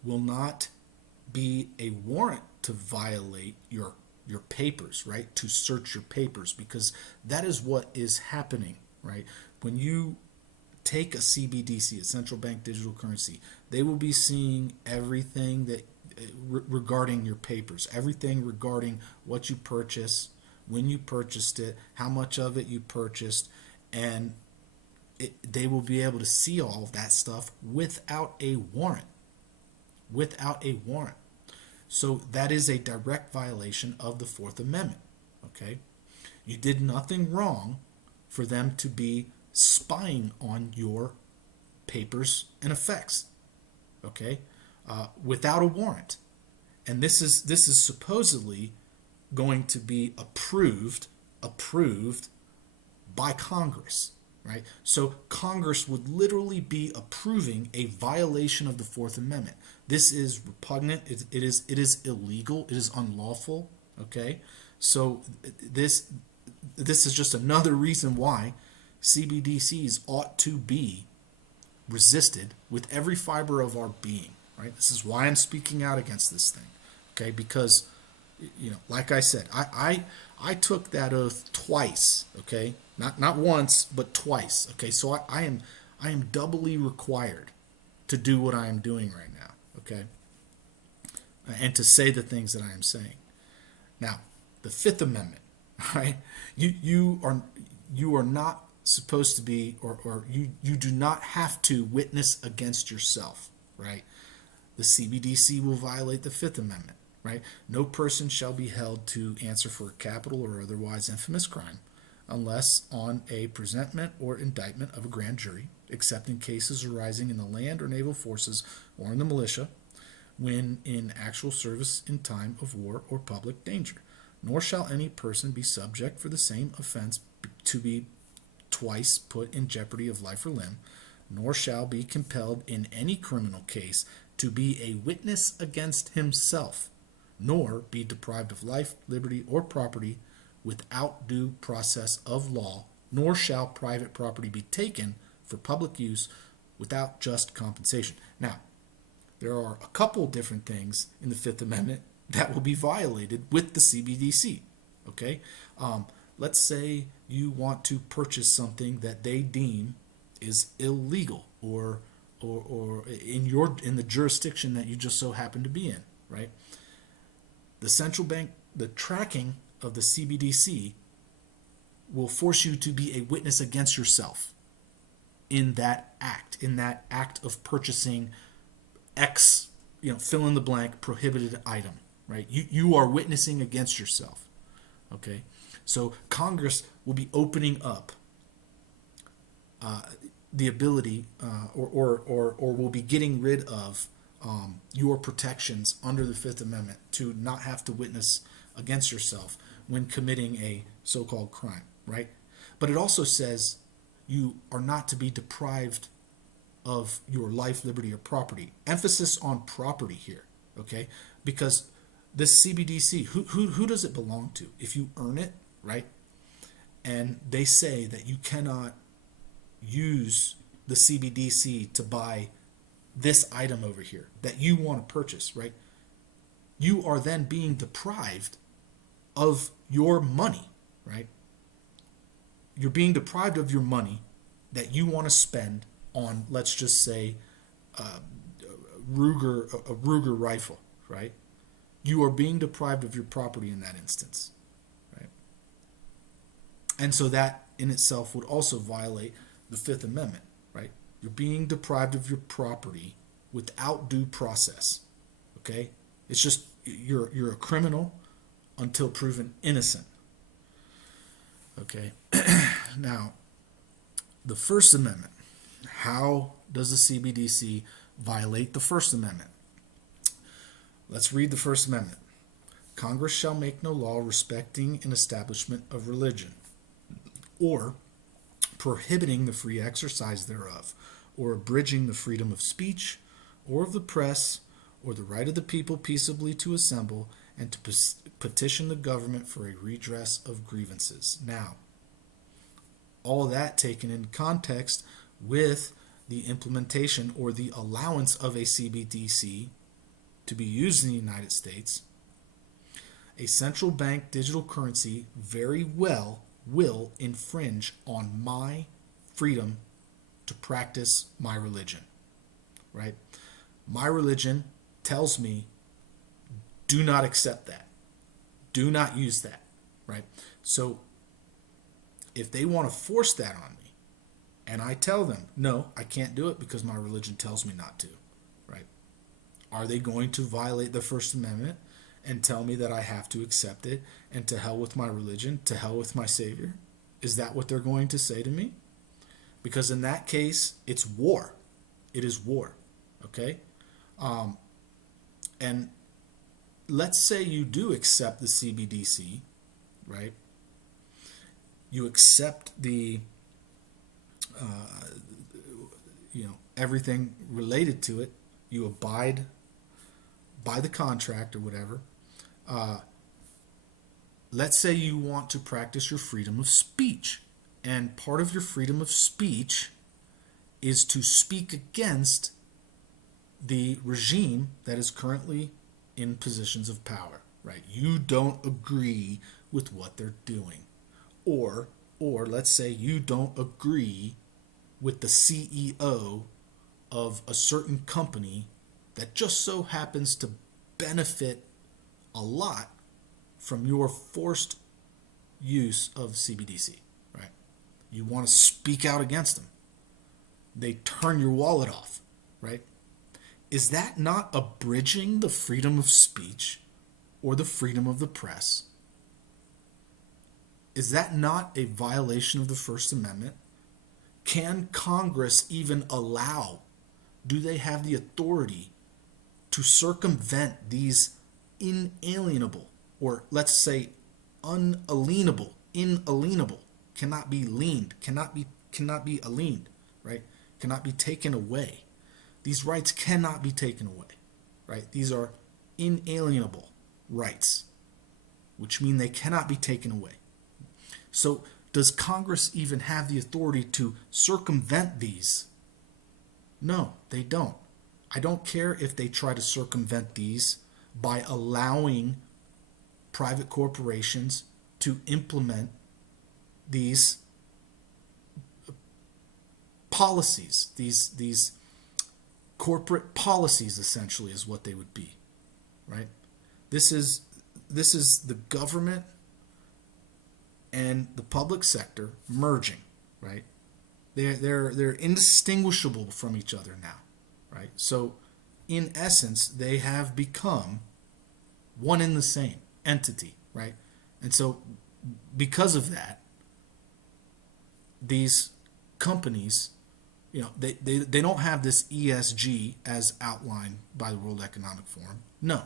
will not be a warrant to violate your papers, right? To search your papers, because that is what is happening, right? When you take a CBDC, a central bank digital currency, they will be seeing everything that regarding your papers, everything regarding what you purchased, when you purchased it, how much of it you purchased, and they will be able to see all of that stuff without a warrant. Without a warrant. So that is a direct violation of the Fourth Amendment. Okay? You did nothing wrong for them to be spying on your papers and effects. Okay? Without a warrant. And this is supposedly going to be approved by Congress, right? So Congress would literally be approving a violation of the Fourth Amendment. This is repugnant. It is illegal. It is unlawful. Okay, so this is just another reason why CBDCs ought to be resisted with every fiber of our being. Right? This is why I'm speaking out against this thing. Okay, because like I said, I took that oath twice. Okay, not once, but twice. Okay, so I am doubly required to do what I am doing right now. Okay, and to say the things that I am saying. Now, the Fifth Amendment, right? You are not supposed to be, or you do not have to witness against yourself, right? The CBDC will violate the Fifth Amendment, right? No person shall be held to answer for a capital or otherwise infamous crime unless on a presentment or indictment of a grand jury, except in cases arising in the land or naval forces or in the militia, when in actual service in time of war or public danger. Nor shall any person be subject for the same offense to be twice put in jeopardy of life or limb, nor shall be compelled in any criminal case to be a witness against himself, nor be deprived of life, liberty, or property without due process of law, nor shall private property be taken for public use without just compensation. Now, there are a couple different things in the Fifth Amendment that will be violated with the CBDC. Okay, let's say you want to purchase something that they deem is illegal, or in the jurisdiction that you just so happen to be in, right? The central bank, the tracking of the CBDC will force you to be a witness against yourself in that act of purchasing X, fill in the blank prohibited item, right? You are witnessing against yourself. Okay, so Congress will be opening up the ability, or will be getting rid of your protections under the Fifth Amendment to not have to witness against yourself when committing a so-called crime, right? But it also says you are not to be deprived of your life, liberty, or property. Emphasis on property here, okay? Because this CBDC, who does it belong to? If you earn it, right? And they say that you cannot use the CBDC to buy this item over here that you want to purchase, right? You are then being deprived of your money, right? You're being deprived of your money that you want to spend on, let's just say, a Ruger rifle, right? You are being deprived of your property in that instance, right? And so that in itself would also violate the Fifth Amendment, right? You're being deprived of your property without due process, okay? It's just you're a criminal until proven innocent, okay? Now, the First Amendment. How does the CBDC violate the First Amendment? Let's read the First Amendment. Congress shall make no law respecting an establishment of religion, or prohibiting the free exercise thereof, or abridging the freedom of speech, or of the press, or the right of the people peaceably to assemble, and to petition the government for a redress of grievances. Now, all that taken in context with the implementation or the allowance of a CBDC to be used in the United States, a central bank digital currency very well will infringe on my freedom to practice my religion, right? My religion tells me, do not accept that. Do not use that, right? So if they want to force that on me, and I tell them, no, I can't do it because my religion tells me not to, right? Are they going to violate the First Amendment and tell me that I have to accept it, and to hell with my religion, to hell with my Savior? Is that what they're going to say to me? Because in that case, it's war. It is war, okay? And let's say you do accept the CBDC, right? You accept the everything related to it. You abide by the contract or whatever. Let's say you want to practice your freedom of speech, and part of your freedom of speech is to speak against the regime that is currently in positions of power, right? You don't agree with what they're doing. Or or let's say you don't agree with the CEO of a certain company that just so happens to benefit a lot from your forced use of CBDC, right? You want to speak out against them. They turn your wallet off, right? Is that not abridging the freedom of speech or the freedom of the press? Is that not a violation of the First Amendment? Can Congress even allow, do they have the authority to circumvent these inalienable, or let's say inalienable, cannot be leaned, cannot be aliened, right? Cannot be taken away. These rights cannot be taken away, right? These are inalienable rights, which mean they cannot be taken away. So does Congress even have the authority to circumvent these? No, they don't. I don't care if they try to circumvent these by allowing private corporations to implement these policies, these corporate policies essentially is what they would be, right? This is the government and the public sector merging, right? They're indistinguishable from each other now, right? So in essence, they have become one and the same entity, right? And so because of that, these companies, they don't have this ESG as outlined by the World Economic Forum. No,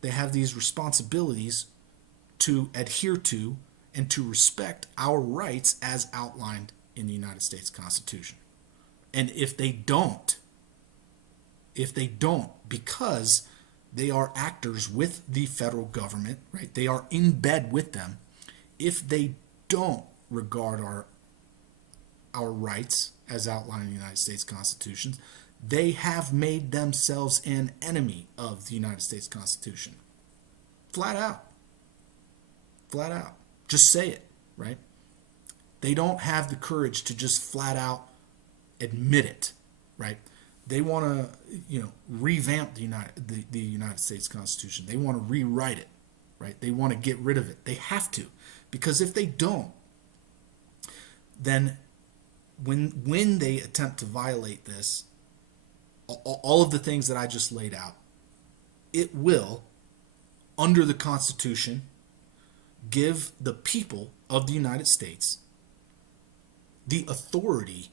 they have these responsibilities to adhere to and to respect our rights as outlined in the United States Constitution. And if they don't, because they are actors with the federal government, right? They are in bed with them. If they don't regard our rights as outlined in the United States Constitution, they have made themselves an enemy of the United States Constitution. Flat out. Flat out. Just say it, right? They don't have the courage to just flat out admit it, right? They want to, revamp the United States Constitution. They want to rewrite it, right? They want to get rid of it. They have to, because if they don't, then when they attempt to violate this, all of the things that I just laid out, it will, under the Constitution, give the people of the United States the authority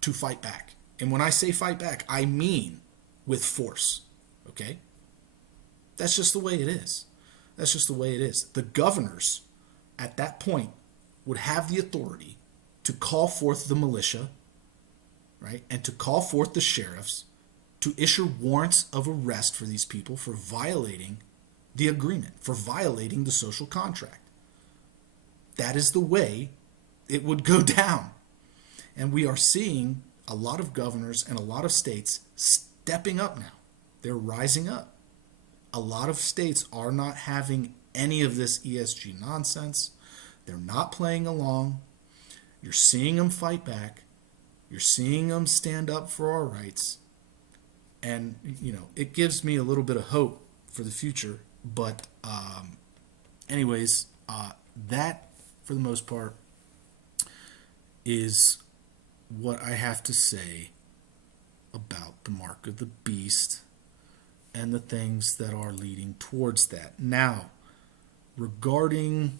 to fight back. And when I say fight back, I mean with force. Okay? That's just the way it is. That's just the way it is. The governors at that point would have the authority to call forth the militia, right? And to call forth the sheriffs to issue warrants of arrest for these people for violating the agreement, for violating the social contract. That is the way it would go down. And we are seeing a lot of governors and a lot of states stepping up now. They're rising up. A lot of states are not having any of this ESG nonsense. They're not playing along. You're seeing them fight back. You're seeing them stand up for our rights. And, it gives me a little bit of hope for the future. But anyways, that, for the most part, is what I have to say about the mark of the beast and the things that are leading towards that. Now, regarding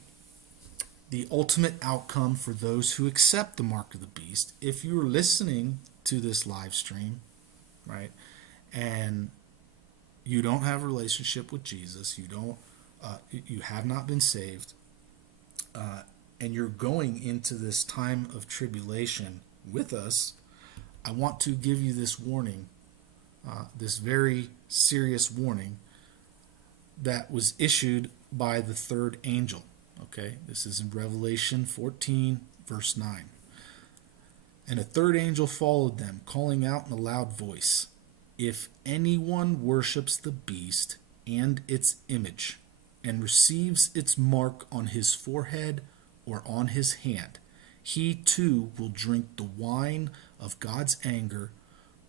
the ultimate outcome for those who accept the mark of the beast, if you're listening to this live stream, right, and you don't have a relationship with Jesus, you have not been saved, and you're going into this time of tribulation with us, I want to give you this warning, this very serious warning that was issued by the third angel. Okay, this is in Revelation 14, verse 9. And a third angel followed them, calling out in a loud voice, "If anyone worships the beast and its image, and receives its mark on his forehead or on his hand, he too will drink the wine of God's anger,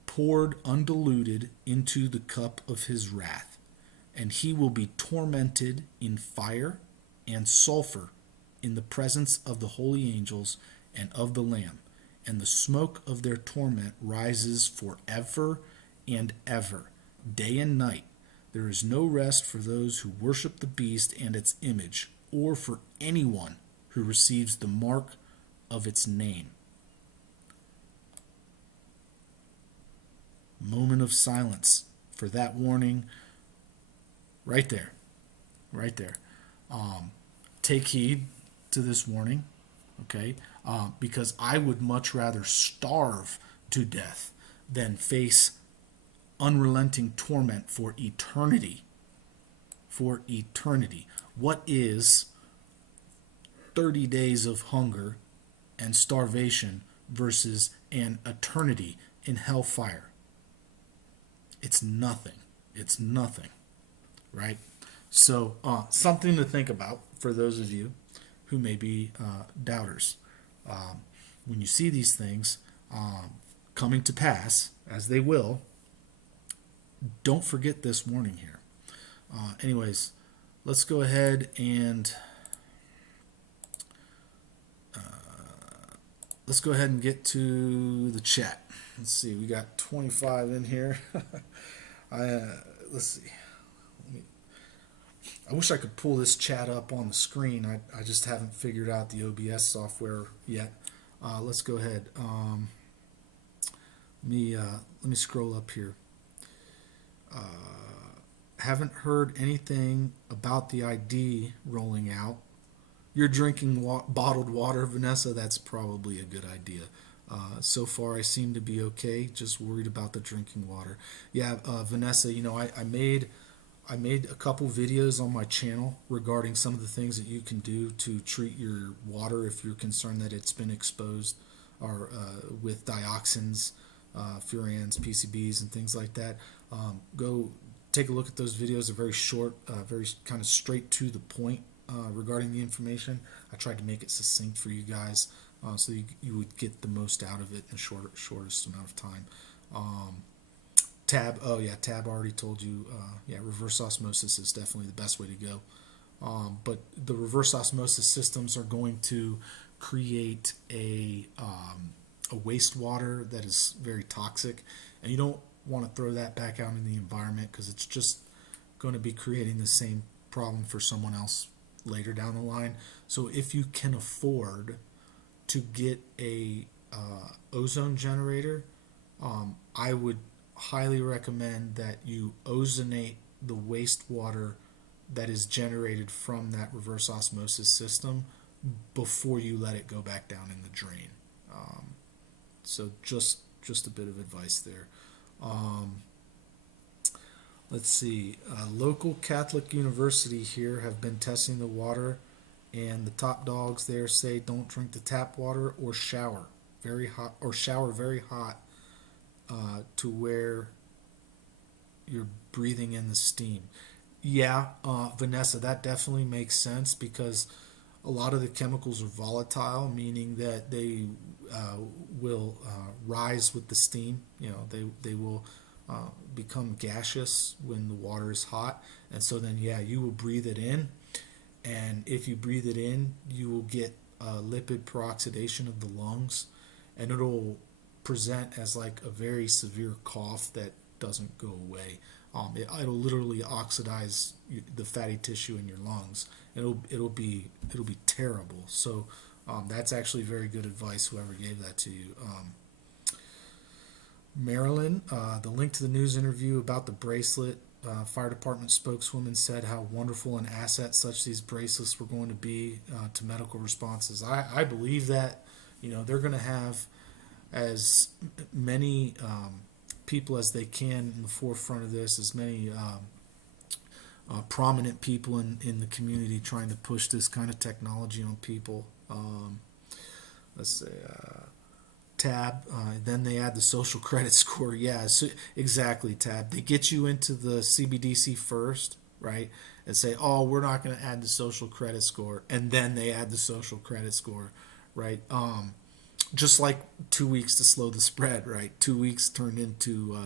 poured undiluted into the cup of his wrath, and he will be tormented in fire and sulfur in the presence of the holy angels and of the Lamb, and the smoke of their torment rises forever and ever, day and night. There is no rest for those who worship the beast and its image, or for anyone who receives the mark of its name. Moment of silence for that warning right there. Right there. Take heed to this warning, okay? Because I would much rather starve to death than face unrelenting torment for eternity. For eternity. What is 30 days of hunger and starvation versus an eternity in hellfire? It's nothing. It's nothing, right? So something to think about for those of you who may be doubters. When you see these things coming to pass, as they will, don't forget this warning here. Anyways, let's go ahead and get to the chat. Let's see, we got 25 in here. Let's see. I wish I could pull this chat up on the screen. I just haven't figured out the OBS software yet. Let's go ahead. Let me scroll up here. Haven't heard anything about the ID rolling out. You're drinking bottled water, Vanessa. That's probably a good idea. So far, I seem to be okay. Just worried about the drinking water. Yeah, Vanessa. I made a couple videos on my channel regarding some of the things that you can do to treat your water if you're concerned that it's been exposed or with dioxins, furans, PCBs, and things like that. Go take a look at those videos. They're very short, very kind of straight to the point regarding the information. I tried to make it succinct for you guys so you would get the most out of it in the shortest amount of time. Tab already told you, reverse osmosis is definitely the best way to go. But the reverse osmosis systems are going to create a wastewater that is very toxic, and you don't want to throw that back out in the environment because it's just going to be creating the same problem for someone else later down the line. So if you can afford to get a ozone generator, I would highly recommend that you ozonate the wastewater that is generated from that reverse osmosis system before you let it go back down in the drain. So just a bit of advice there. Let's see. Local Catholic University here have been testing the water, and the top dogs there say don't drink the tap water or shower very hot to where you're breathing in the steam. Yeah, Vanessa, that definitely makes sense because a lot of the chemicals are volatile, meaning that they will rise with the steam. They will become gaseous when the water is hot, and so then you will breathe it in, and if you breathe it in, you will get lipid peroxidation of the lungs, and it'll present as like a very severe cough that doesn't go away. It'll literally oxidize the fatty tissue in your lungs. It'll be terrible. So that's actually very good advice. Whoever gave that to you, Marilyn. The link to the news interview about the bracelet. Fire department spokeswoman said how wonderful an asset such these bracelets were going to be to medical responses. I believe that they're going to have as many people as they can in the forefront of this, as many prominent people in the community trying to push this kind of technology on people. Let's say Tab, then they add the social credit score. Yeah, so exactly, Tab. They get you into the CBDC first, right? And say, oh, we're not going to add the social credit score, and then they add the social credit score, right? Just like 2 weeks to slow the spread, right? 2 weeks turned into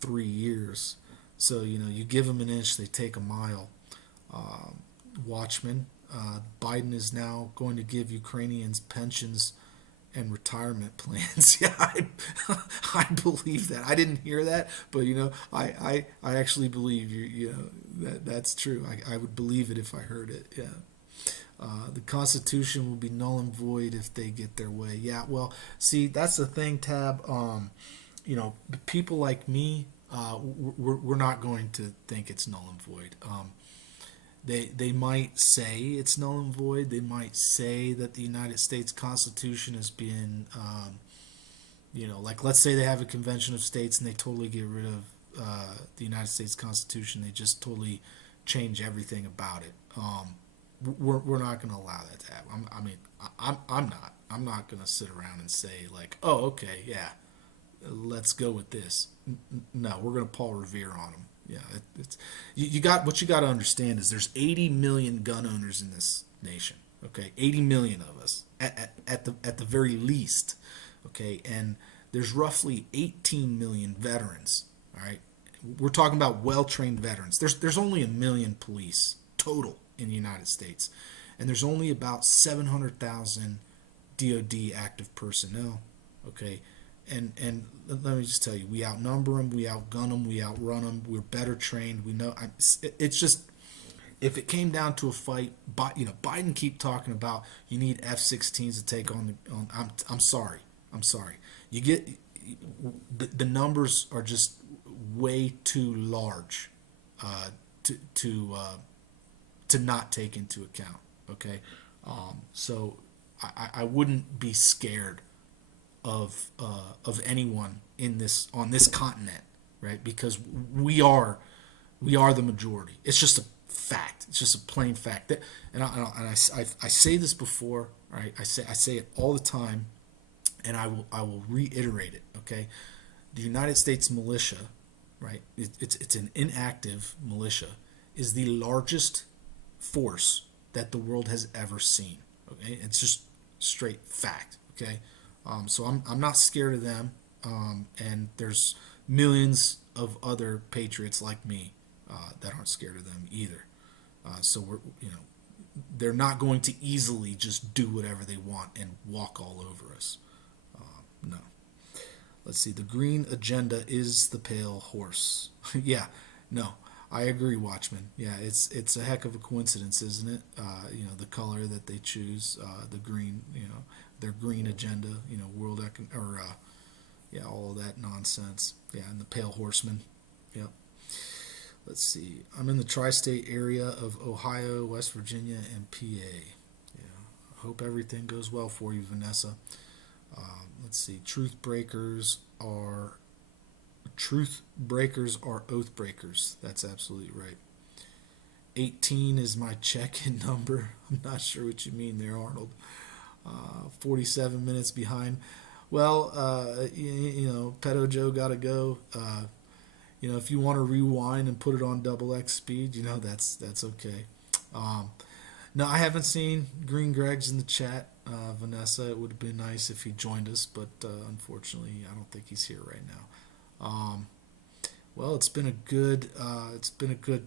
3 years. So you give them an inch, they take a mile. Watchmen. Biden is now going to give Ukrainians pensions and retirement plans. Yeah, I believe that. I didn't hear that, but I actually believe that's true. I would believe it if I heard it. Yeah. The Constitution will be null and void if they get their way. Yeah, well, see, that's the thing, Tab. People like me, we're not going to think it's null and void. They might say it's null and void. They might say that the United States Constitution has been, like let's say they have a convention of states and they totally get rid of the United States Constitution. They just totally change everything about it. We're not going to allow that to happen. I'm not going to sit around and say like, oh, okay, yeah, let's go with this. No, we're going to Paul Revere on them. Yeah, it's you got what you got to understand is there's 80 million gun owners in this nation. Okay, 80 million of us at the very least. Okay, and there's roughly 18 million veterans. All right, we're talking about well-trained veterans. There's only a million police total in the United States, and there's only about 700,000 DoD active personnel. Okay, and let me just tell you, we outnumber them, we outgun them, we outrun them. We're better trained. We know. It's just if it came down to a fight, Biden keep talking about you need F-16s to take on the. I'm sorry. You get the numbers are just way too large to not take into account. Okay, so I wouldn't be scared of anyone on this continent, right? Because we are the majority. It's just a fact. It's just a plain fact. I say this before, right? I say it all the time, and I will reiterate it. Okay, the United States militia, right? It's an inactive militia, is the largest force that the world has ever seen. Okay, it's just straight fact. Okay. So I'm not scared of them, and there's millions of other patriots like me that aren't scared of them either. So they're not going to easily just do whatever they want and walk all over us. No. Let's see. The green agenda is the pale horse. Yeah. No. I agree, Watchmen. Yeah, it's a heck of a coincidence, isn't it? The color that they choose, the green. Their green agenda. All of that nonsense. Yeah, and the pale horseman. Yep. Let's see. I'm in the tri-state area of Ohio, West Virginia, and PA. Yeah. I hope everything goes well for you, Vanessa. Let's see. Truth breakers are oath breakers. That's absolutely right. 18 is my check-in number. I'm not sure what you mean there, Arnold. 47 minutes behind. Well, Pedo Joe gotta go. If you want to rewind and put it on double X speed, that's okay. No, I haven't seen Green Greg's in the chat. Vanessa, it would have been nice if he joined us, but unfortunately, I don't think he's here right now. Well, it's been a good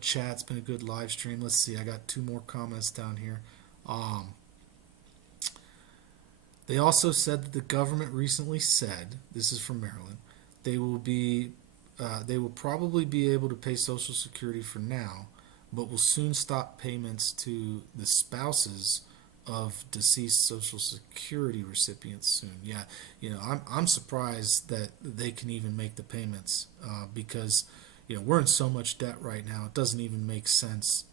chat. It's been a good live stream. Let's see. I got 2 more comments down here. They also said that the government recently said, this is from Maryland, they will probably be able to pay Social Security for now, but will soon stop payments to the spouses of deceased Social Security recipients soon. Yeah, I'm surprised that they can even make the payments because we're in so much debt right now. It doesn't even make sense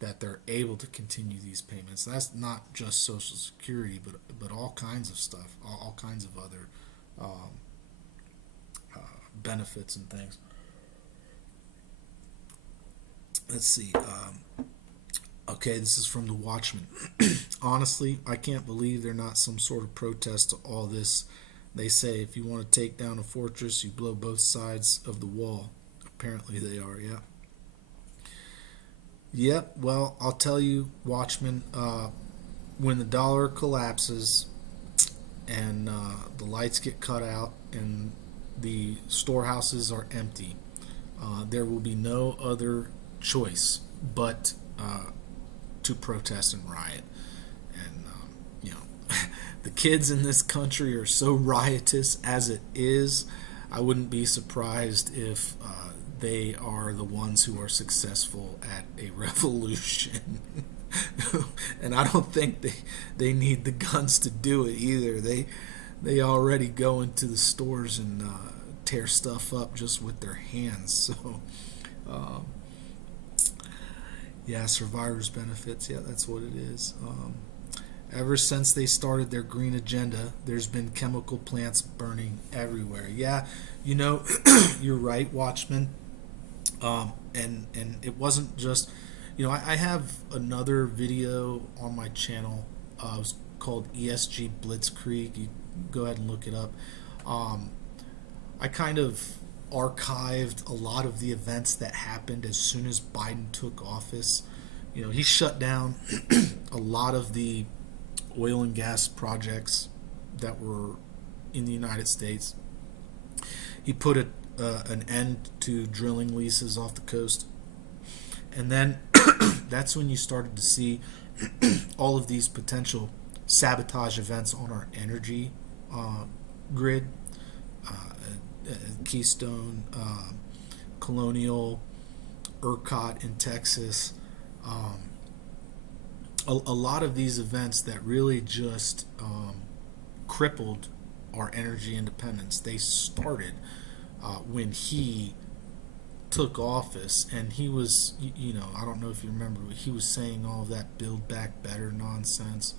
that they're able to continue these payments. That's not just Social Security, but all kinds of stuff, all kinds of other benefits and things. Let's see. Okay, this is from the Watchman. Honestly, I can't believe they're not some sort of protest to all this. They say if you want to take down a fortress, you blow both sides of the wall. Apparently they are, yeah. Yep. Well, I'll tell you, Watchman. When the dollar collapses and the lights get cut out and the storehouses are empty, there will be no other choice but to protest and riot. And the kids in this country are so riotous as it is. I wouldn't be surprised if they are the ones who are successful at a revolution. And I don't think they need the guns to do it either. They already go into the stores and tear stuff up just with their hands. So um, yeah, survivors benefits. Yeah, that's what it is. Ever since they started their green agenda, there's been chemical plants burning everywhere. Yeah, you're right, Watchman. And it wasn't just, I have another video on my channel. It's called ESG Blitzkrieg. You go ahead and look it up. I kind of archived a lot of the events that happened as soon as Biden took office. He shut down a lot of the oil and gas projects that were in the United States. He put an end to drilling leases off the coast. And then that's when you started to see all of these potential sabotage events on our energy grid. Keystone, Colonial, ERCOT in Texas. A lot of these events that really just crippled our energy independence. They started when he took office, and he was, I don't know if you remember, but he was saying all of that Build Back Better nonsense.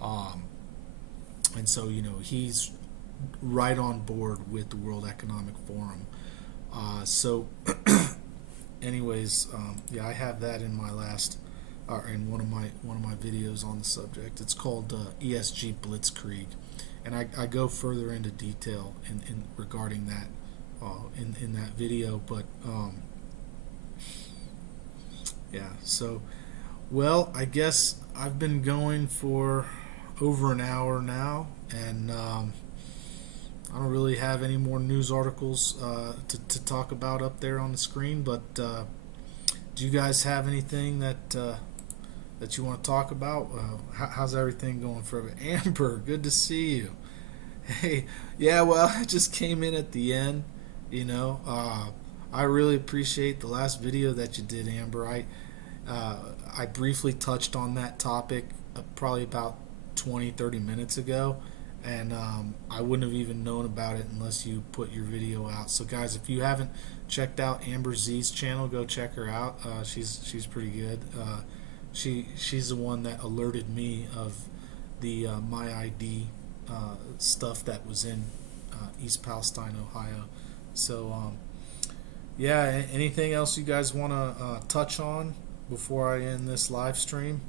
And so, he's right on board with the World Economic Forum. So, anyways, yeah, I have that in my last, or in one of my videos on the subject. It's called ESG Blitzkrieg, and I go further into detail in regarding that in that video. But yeah, so well, I guess I've been going for over an hour now, and I don't really have any more news articles to talk about up there on the screen. But do you guys have anything that you want to talk about? How's everything going for Amber? Good to see you. Hey, yeah, well, I just came in at the end. I really appreciate the last video that you did, Amber. I briefly touched on that topic probably about 20-30 minutes ago, and I wouldn't have even known about it unless you put your video out. So guys, if you haven't checked out Amber Z's channel, go check her out. She's pretty good. She's the one that alerted me of the My ID stuff that was in East Palestine, Ohio. So yeah, anything else you guys want to touch on before I end this live stream?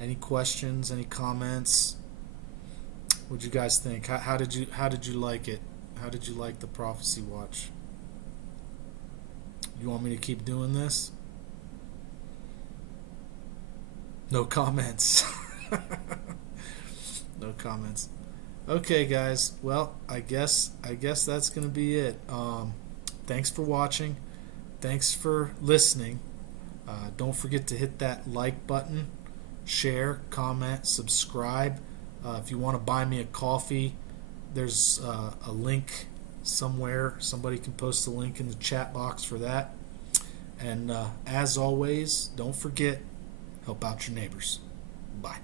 Any questions, any comments? What'd you guys think? How did you like it? How did you like the Prophecy Watch? You want me to keep doing this? No comments. No comments. Okay, guys. Well, I guess that's gonna be it. Thanks for watching. Thanks for listening. Don't forget to hit that like button, share, comment, subscribe. If you want to buy me a coffee, there's a link somewhere. Somebody can post a link in the chat box for that. And as always, don't forget, help out your neighbors. Bye.